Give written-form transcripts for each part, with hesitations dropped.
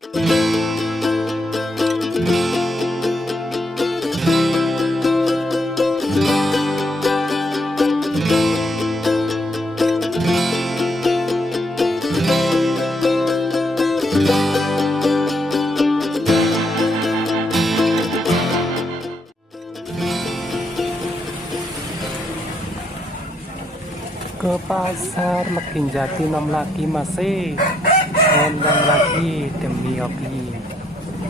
Ke pasar Mekin Jati 6 lagi masih ngundang lagi demi hobi.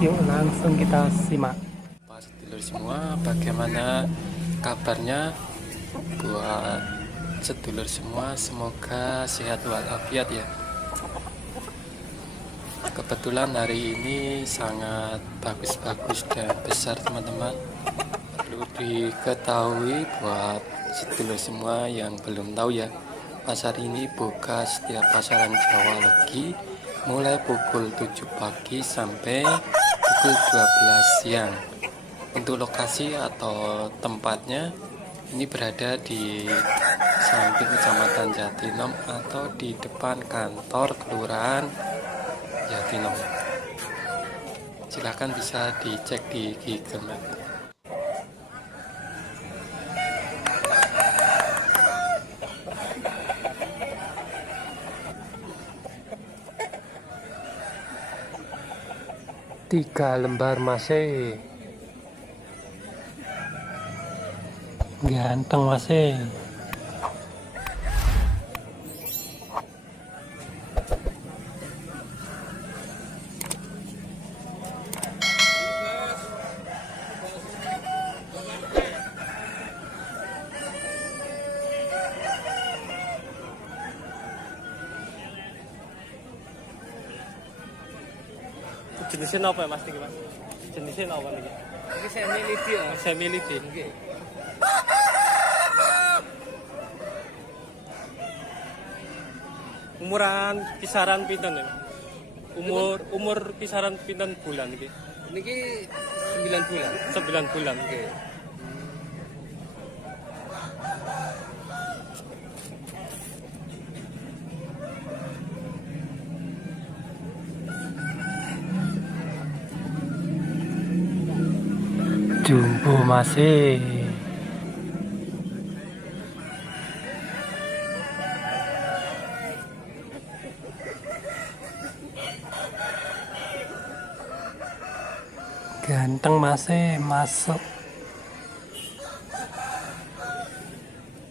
Yuk langsung kita simak. Pak sedulur semua, bagaimana kabarnya buat sedulur semua? Semoga sehat walafiat ya. Kebetulan hari ini sangat bagus-bagus dan besar teman-teman. Perlu diketahui buat sedulur semua yang belum tahu ya, pasar ini buka setiap pasaran Jawa Legi mulai pukul 7 pagi sampai pukul 12 siang. Untuk lokasi atau tempatnya ini berada di samping Kecamatan Jatinom atau di depan kantor Kelurahan Jatinom. Silahkan bisa dicek di Google Map. Tiga lembar masih ganteng masih. Jenisnya apa ya mas? Mas? Jenisnya apa nih? Ini semi lidi ya. Semi lidi. Nggih. Umuran kisaran pinten ya? Umur kisaran pinten bulan iki? Niki 9 bulan. 9 bulan. Nggih. Jumbo masih. Ganteng masih masuk.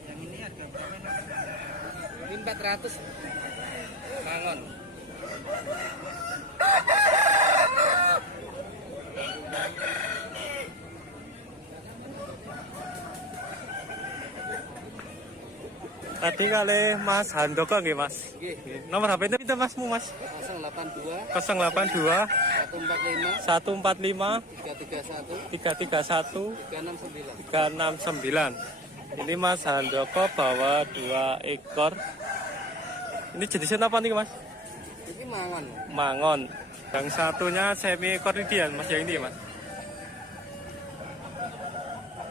Yang ini ada berapa? Ini 400. Mangon. Tadi kali Mas Handoko nggih Mas. Nggih. Nomor HP-nya pinten Masmu Mas? 082 082 145 145 331 331 369. 369. Ini Mas Handoko bawa 2 ekor. Ini jenisnya apa nih Mas? Ini mangon. Mangon. Yang satunya semi ekor ini Mas, yang ini Mas.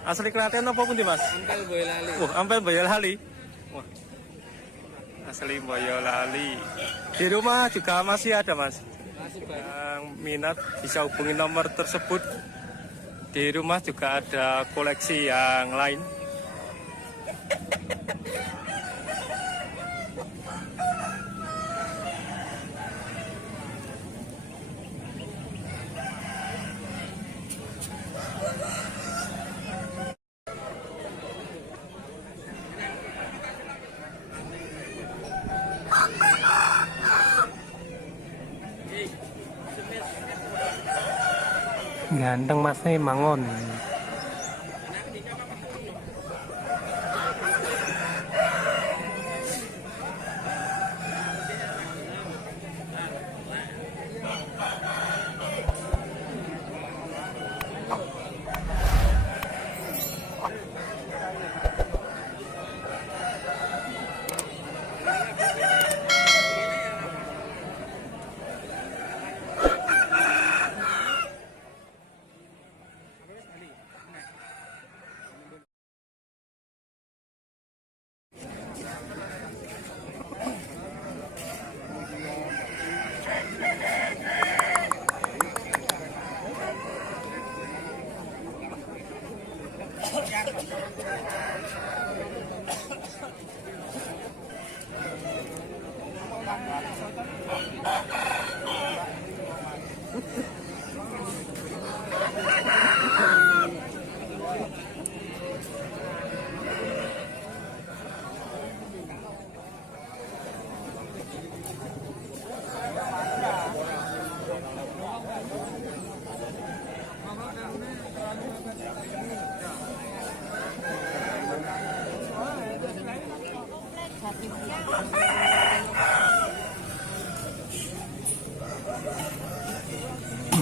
Asli Klaten apa pun nih Mas? Ampel Boyolali. Ampel Boyolali. Wah. Asli Boyolali. Di rumah juga masih ada Mas. Masih banyak. Yang minat bisa hubungi nomor tersebut. Di rumah juga ada koleksi yang lain. Ganteng masnya mangon.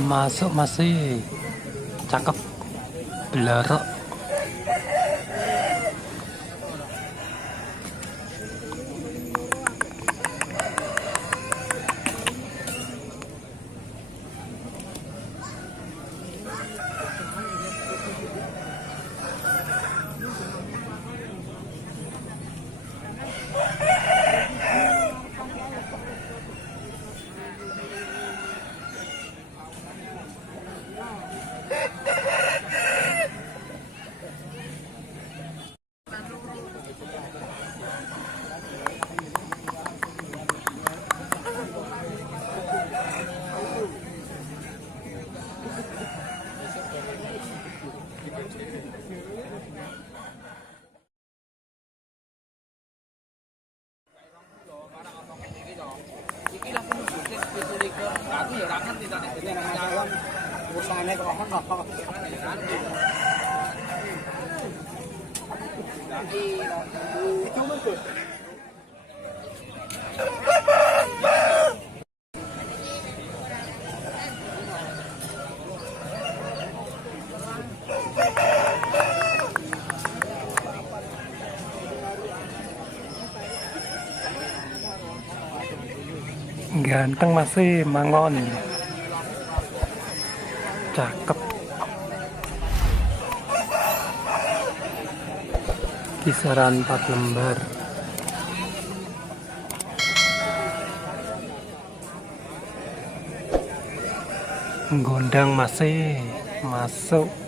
Masuk masih cakep, belerok. Ganteng masih mangon, cakep. Kisaran 4 lembar. Gondang masih masuk.